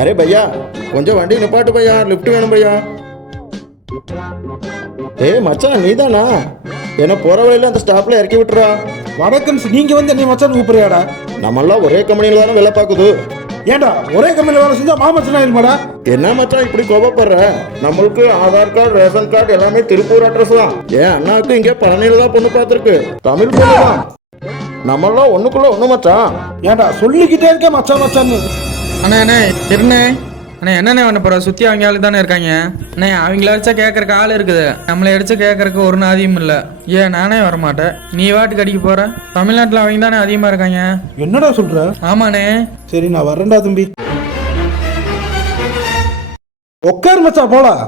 Array பையா கொஞ்சம் வண்டி நிப்பாட்டு பையா, லிஃப்ட் வேணும் பையா. ஏய் மச்சான் நீதானா? என்ன போற வழியில அந்த ஸ்டாப்ல இறக்கி விட்டுறா. வணக்கம், நீங்க வந்து என்னை மச்சான் கூப்பிடுறியாடா? நம்மளாம் ஒரே கம்பெனியில தானே வேலை பார்க்குது. ஏன்டா ஒரே கம்பெனியில் வேலை செஞ்சா மாமச்சனா இருமாடா? என்ன மச்சான் இப்படி கோபப்படுற? நம்மளுக்கு ஆதார் கார்டு, ரேஷன் கார்டு எல்லாமே திருப்பூர் அட்ரஸ் தான். ஏன் அண்ணாவுக்கு இங்கே பழனியில தான் பொண்ணு பார்த்துருக்கு, தமிழ் பொண்ணு தான். நம்மளாம் ஒண்ணுக்குள்ள ஒண்ணு மச்சான். ஏன்டா சொல்லிக்கிட்டே இருக்க மச்சான் மச்சான்னு? அண்ணே அண்ணே இருண்ணே. அண்ணே என்னண்ணே பண்ண போற? சுற்றி அவங்க ஆளு தானே இருக்காங்க. அண்ணே அவங்கள அடிச்சா கேட்கறக்கு ஆள் இருக்குது, நம்மளை அடிச்சா கேட்கறக்கு ஒரு நாதியும் இல்லை. ஏன் நானே வரமாட்டேன், நீ வாட்டுக்கு அடிக்க போற? தமிழ்நாட்டில் அவங்க தானே அதிகமாக இருக்காங்க. என்னடா சொல்ற? ஆமாண்ணே. சரி நான் வரேன்டா தம்பி. உட்கார் மச்சான் போலாம்.